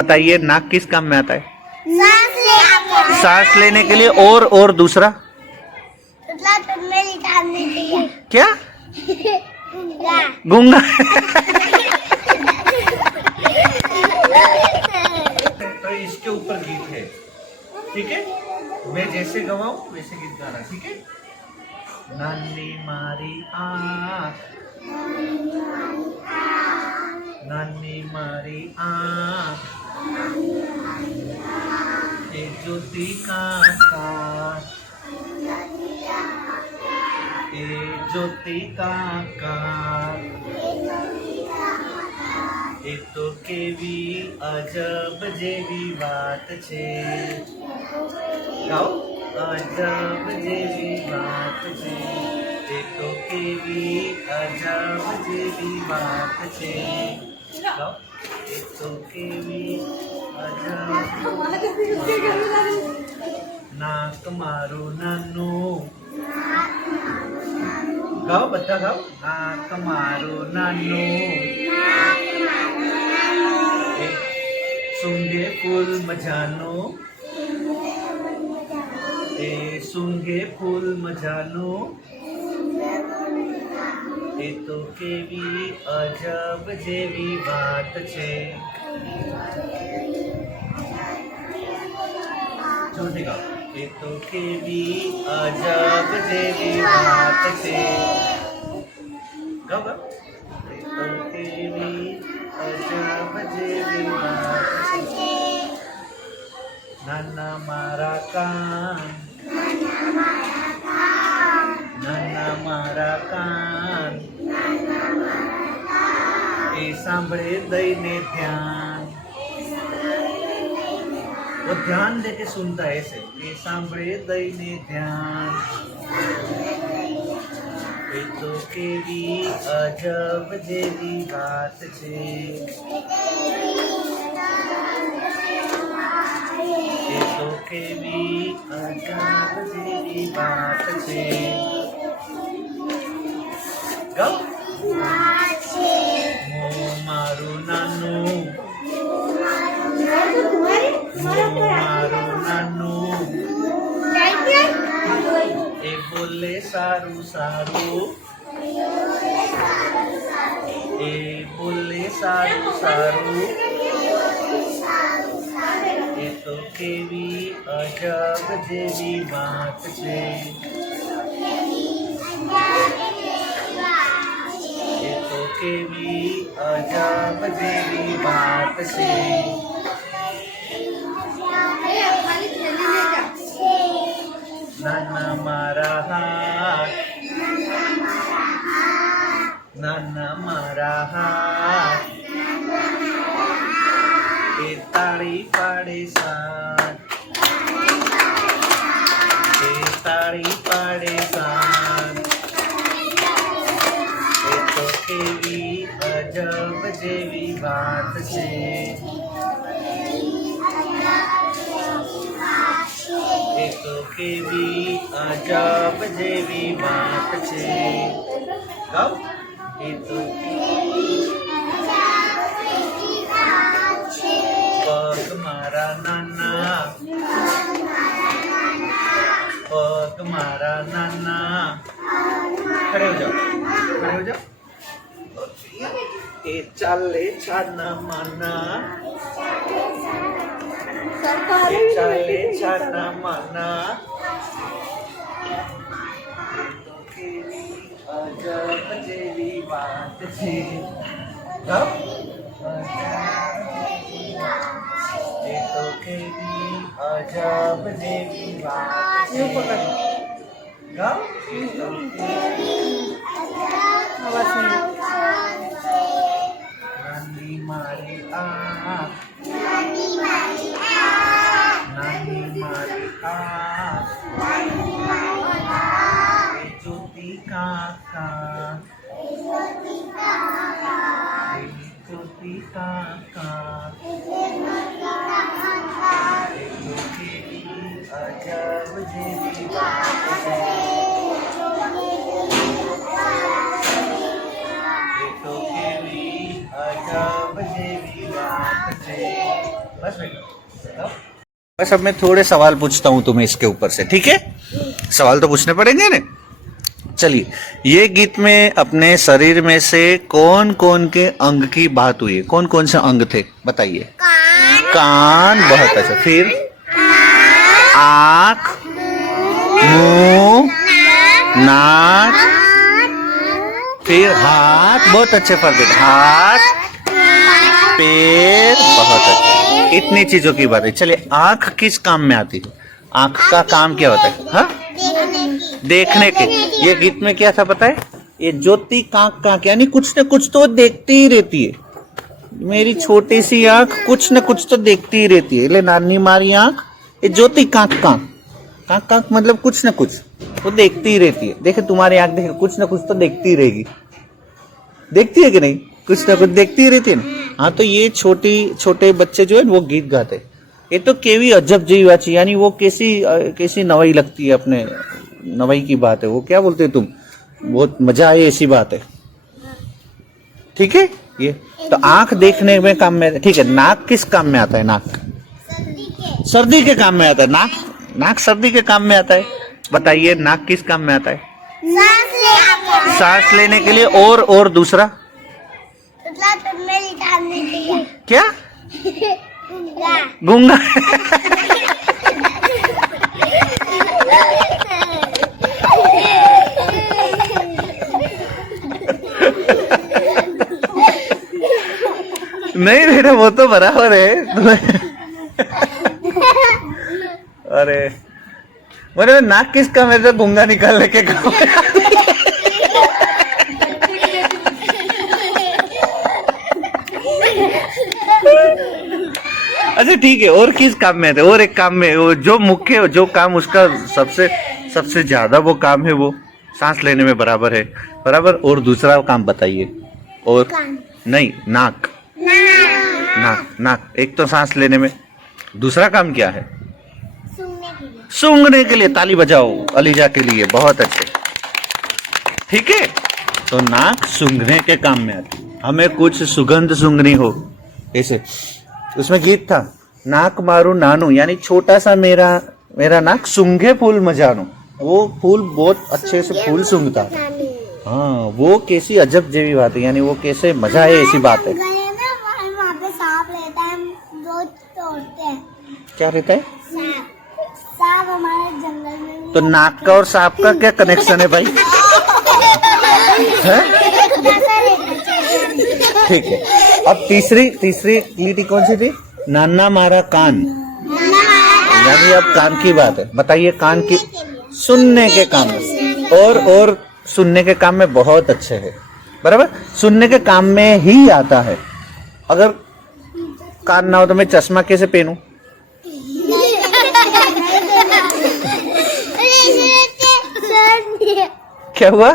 बताइए नाक किस काम में आता है? सांस सांस लेने के लिए और दूसरा क्या? गूंगा। तो इसके ऊपर गीत है, ठीक है? मैं जैसे गवाऊं वैसे गीत गाना, ठीक है? नानी मारी आँख, नानी मारी आँख, ए ज्योति काका, ए ज्योति काका, એ તો કેવી અજબ જેવી વાત છે. ગાઓ. અજબ જેવી વાત છે, એ તો કેવી અજબ જેવી વાત છે. ગાઓ. એ તો કેવી અજબ. નાક મારું નાનું. ગાઓ બધા ગાઓ. નાક મારું નાનું, सूंघे फूल मजानो, ए सूंघे फूल मजानो, ए तो केवी अजब जेवी बात छे. जोरથી ગાઓ. ए तो केवी अजब जेवी बात छे. गाओ गाओ. ए तो केवी अजब जेवी बात छे. नाना मारा कान, नाना मारा कान, ए सांभळे दईने ध्यान. वो ध्यान देके सुनता है ऐसे. ए सांभळे दईने ध्यान, ए तो केवी अजब जेवी बात छे. ए तो केवी अजब जेवी बात छे. गाओ. मों मारू नानू, मों मारू नानू, ए बोले सारू सारू, ए बोले सारू सारू, ए तो केवी अजब जेवी बात छे. ए तो केवी अजब जेवी बात छे. नाना मारा हाथ, नाना मारा हाथ, ए ताड़ी पाड़े साथ, ए ताड़ी पाड़े साथ, ए तो केवी अजब जेवी बात छे. ए तो केवी अजब जेवी बात छे. गाओ. ए तो पग मारा नाना, पग मारा नाना. खड़े हो जाओ, खड़े हो जाओ. ए चाले छाना माना, ए चाले छाना माना, अजब जेवी बात छे. गाओ. ए तो केवी अजब जेवी बात छे. गाओ. ए तो केवी नानी मारी आँख, नानी मारी आँख, ए ज्योति काका, ए ज्योति काका, ए तो केवी अजब जेवी बात छे. ए तो केवी अजब जेवी बात छे. बस बेटा बस अब मैं थोड़े सवाल पूछता हूँ तुम्हें इसके ऊपर से, ठीक है? सवाल तो पूछने पड़ेंगे ना। चलिए, ये गीत में अपने शरीर में से कौन कौन के अंग की बात हुई है? कौन कौन से अंग थे बताइए? कान, बहुत अच्छा। फिर आँख, मुंह, नाक, फिर हाथ, बहुत अच्छे परफेक्ट, हाथ, पैर, बहुत अच्छे। इतनी चीजों की बात है। चलिए, आँख किस काम में आती है? आँख का काम क्या होता है? हाँ, देखने के। ये गीत में क्या था पता है? ये ज्योति कांक कांक, यानी कुछ न कुछ तो देखती ही रहती है। मेरी छोटी सी आंख कुछ न कुछ तो देखती ही रहती है। ले नानी मारी आंख, ये ज्योति कांक कांक, कांक कांक मतलब कुछ न कुछ वो देखती ही रहती है। देखे तुम्हारी आंख, देखे कुछ न कुछ तो देखती ही रहेगी। देखती है कि नहीं? कुछ न कुछ देखती ही रहती है ना। हाँ, तो ये छोटे बच्चे जो है वो गीत गाते, ये तो केवी अजब जी वाची, यानी वो कैसी नवाई लगती है। अपने नवाई की बात है वो, क्या बोलते हो तुम? बहुत मजा आए ऐसी बात है, ठीक है? ये तो आंख देखने में काम में, ठीक है। नाक किस काम में आता है? नाक सर्दी के काम में आता है। नाक सर्दी के काम में आता है। बताइए, नाक किस काम में आता है? सांस लेने के लिए। और दूसरा क्या? गूंगा। नहीं बेटा, वो तो बराबर है। अरे बोले नाक किसका? मेरे से गूंगा निकालने के काम। अच्छा ठीक है, और किस काम में थे? और एक काम में, वो जो मुख्य जो काम उसका सबसे ज्यादा वो काम है, वो सांस लेने में बराबर है, बराबर। और दूसरा काम बताइए। और नहीं, नाक। एक तो सांस लेने में, दूसरा काम क्या है? सूंघने के लिए। ताली बजाओ अलीजा के लिए, बहुत अच्छे, ठीक है। तो नाक सूंघने के काम में आती। हमें कुछ सुगंध सूंघनी हो, ऐसे उसमें गीत था, नाक मारू नानू, यानी छोटा सा मेरा नाक सूंघे फूल मजानू। वो फूल बहुत अच्छे से फूल सूंघता। हाँ, वो कैसी अजब जेवी बात है, यानी वो कैसे मजा है ऐसी बात है। वहाँ पे सांप रहता है, रोज तोड़ते हैं। क्या रहता है? सांप हमारे जंगल में। तो नाक का और सांप का क्या कनेक्शन है भाई? ठीक है। अब तीसरी लीटी कौन सी थी? नाना मारा कान, यानी अब कान की बात है। बताइए, कान की सुनने के काम में, और सुनने के काम में बहुत अच्छे है, बराबर। सुनने के काम में ही आता है। अगर कान ना हो तो मैं चश्मा कैसे पहनूं? क्या हुआ?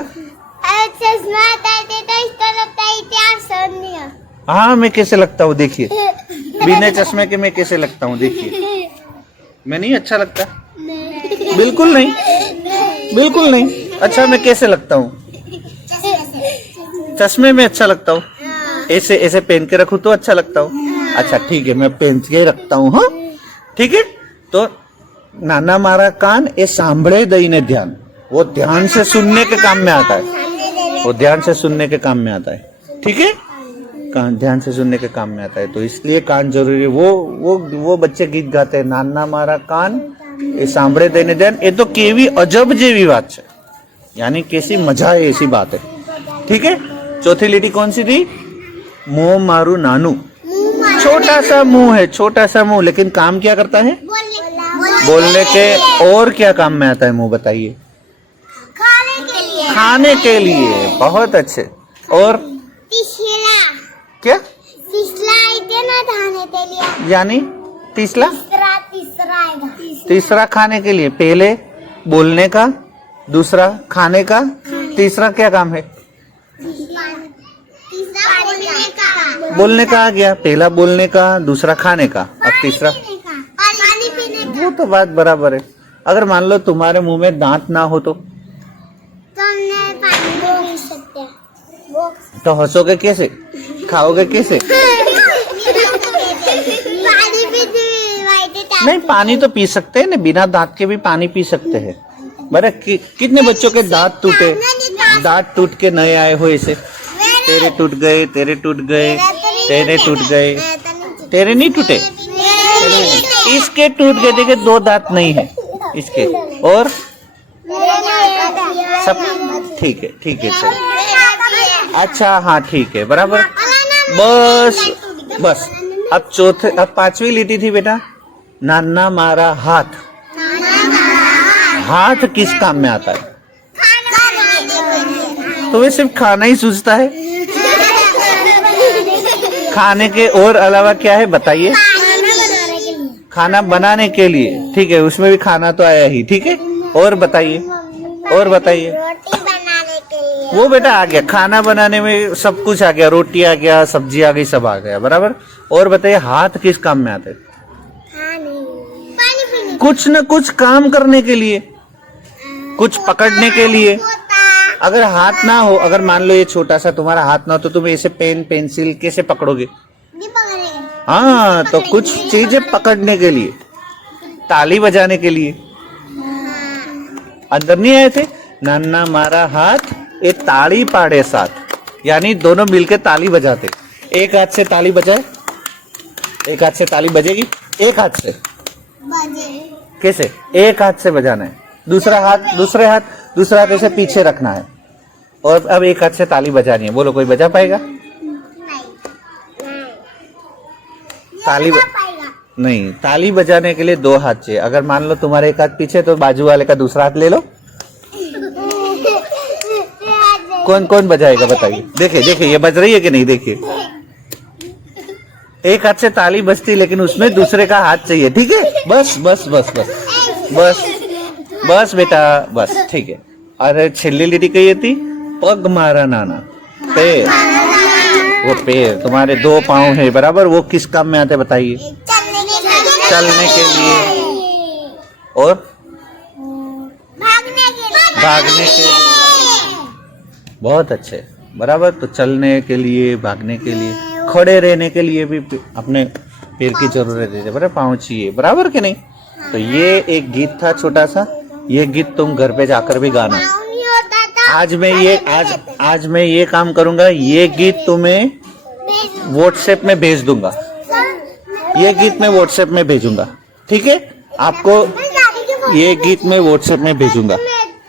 चश्मा हटाते तो इसको लगता है कि आप सुन नहीं हो। हाँ, मैं कैसे लगता हूँ देखिए, बिना चश्मे के मैं कैसे लगता हूँ देखिए। मैं नहीं अच्छा लगता? बिल्कुल नहीं। अच्छा, मैं कैसे लगता हूँ? चश्मे में अच्छा लगता हूँ। ऐसे पहन के रखूँ तो अच्छा लगता हूँ। अच्छा ठीक है, मैं पहन के रखता हूँ। हाँ ठीक है। तो नाना मारा कान ए सांभळे दईने ध्यान, वो ध्यान से सुनने के काम में आता है। वो ध्यान से सुनने के काम में आता है, ठीक है। कान ध्यान से सुनने के काम में आता है, तो इसलिए कान जरूरी है। वो बच्चे गीत गाते हैं, नाना मारा कान ए सांभळे दईने ध्यान। ये तो केवी अजब जेवी बात है, यानी कैसी मजा है ऐसी बात है, ठीक है। चौथी लिटी कौन सी थी? मुंह मारू नानू, छोटा सा मुंह है, छोटा सा मुंह, लेकिन काम क्या करता है? बोलने के। और क्या काम में आता है मुंह? बताइए। खाने के लिए। बहुत अच्छे। और क्या? यानी तीसरा खाने के लिए। पहले बोलने का, दूसरा खाने का, तीसरा क्या काम है? बोलने का आ गया। पहला बोलने का, दूसरा खाने का, अब तीसरा वो तो बात बराबर है। अगर मान लो तुम्हारे मुंह में दांत ना हो तो हंसोगे कैसे? खाओगे कैसे? पानी पी नहीं, पानी तो पी सकते हैं ना, बिना दांत के भी पानी पी सकते हैं। बड़ा कितने बच्चों के दांत टूटे, दांत टूट के नए आए हो ऐसे। तेरे टूट गए, तेरे टूट गए, तेरे टूट गए, तेरे नहीं टूटे, इसके टूट गए। देखिए 2 दांत नहीं है इसके, और सब ठीक है, ठीक है, चलो अच्छा, हाँ ठीक है, बराबर। बस बस, अब 5वीं लिटी थी बेटा, नाना मारा हाथ। हाथ किस काम में आता है? तुम्हें सिर्फ खाना ही सूझता है, खाने के और अलावा क्या है बताइए? खाना बनाने के लिए, ठीक है, उसमें भी खाना तो आया ही, ठीक है। और बताइए, और बताइए। रोटी बनाने के लिए। वो बेटा आ गया, खाना बनाने में सब कुछ आ गया, रोटी आ गया, सब्जी आ गई, सब आ गया, बराबर। और बताइए हाथ किस काम में आते? पानी पीने। कुछ न कुछ काम करने के लिए, कुछ पकड़ने के लिए। अगर हाथ ना हो, अगर मान लो ये छोटा सा तुम्हारा हाथ ना हो, तो तुम ऐसे पेन पेंसिल कैसे पकड़ोगे? नहीं पकड़ेगा। हाँ, तो कुछ चीजें पकड़ने के लिए, ताली बजाने के लिए। अंदर नहीं आए थे, नन्ना मारा हाथ ए ताली पाड़े साथ, यानी दोनों मिलके ताली बजाते। एक हाथ से ताली बजाए, एक हाथ से ताली बजेगी, एक हाथ से कैसे? एक हाथ से बजाना है, दूसरा हाथ ऐसे पीछे रखना है, और अब एक हाथ से ताली बजानी है। बोलो कोई बजा पाएगा? ताली नहीं, ताली बजाने के लिए 2 हाथ चाहिए। अगर मान लो तुम्हारे एक हाथ पीछे, तो बाजू वाले का दूसरा हाथ ले लो। कौन कौन बजाएगा बताइए? देखिए देखिए, ये बज रही है कि नहीं? देखिए, एक हाथ से ताली बजती, लेकिन उसमें दूसरे का हाथ चाहिए, ठीक है। बस बस बस बस बस बस बेटा, बस ठीक है। अरे छेल्ली लिटी कही थी, पग मारा नाना, पैर, वो पैर तुम्हारे 2 पाँव है, बराबर। वो किस काम में आते बताइए? चलने के लिए, और भागने के लिए। बहुत अच्छे, बराबर। तो चलने के लिए, भागने के लिए, खड़े रहने के लिए भी अपने पैर की जरूरत है, बराबर, पाँव चाहिए, बराबर कि नहीं? तो ये एक गीत था छोटा सा, ये गीत तुम घर पे जाकर भी गाना। आज मैं ये काम करूंगा, ये गीत तुम्हें व्हाट्सएप में भेज दूंगा, ये गीत मैं व्हाट्सएप में भेजूंगा, ठीक है। आपको ये गीत मैं व्हाट्सएप में भेजूंगा,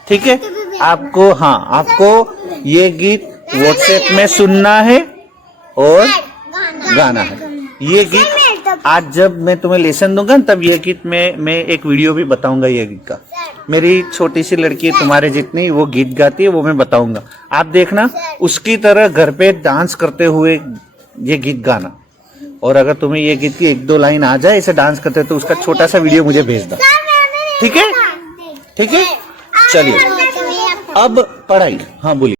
ठीक है। आपको, हाँ, आपको ये गीत व्हाट्सएप में सुनना है और गाना है। ये गीत आज जब मैं तुम्हें लेसन दूंगा, तब ये गीत मैं एक वीडियो भी बताऊंगा ये गीत का। मेरी छोटी सी लड़की तुम्हारे जितनी, वो गीत गाती है, वो मैं बताऊंगा। आप देखना, उसकी तरह घर पे डांस करते हुए ये गीत गाना। और अगर तुम्हें ये गीत की 1-2 लाइन आ जाए ऐसे डांस करते, तो उसका छोटा सा वीडियो मुझे भेज दो, ठीक है? ठीक है, चलिए अब पढ़ाई। हाँ बोलिए।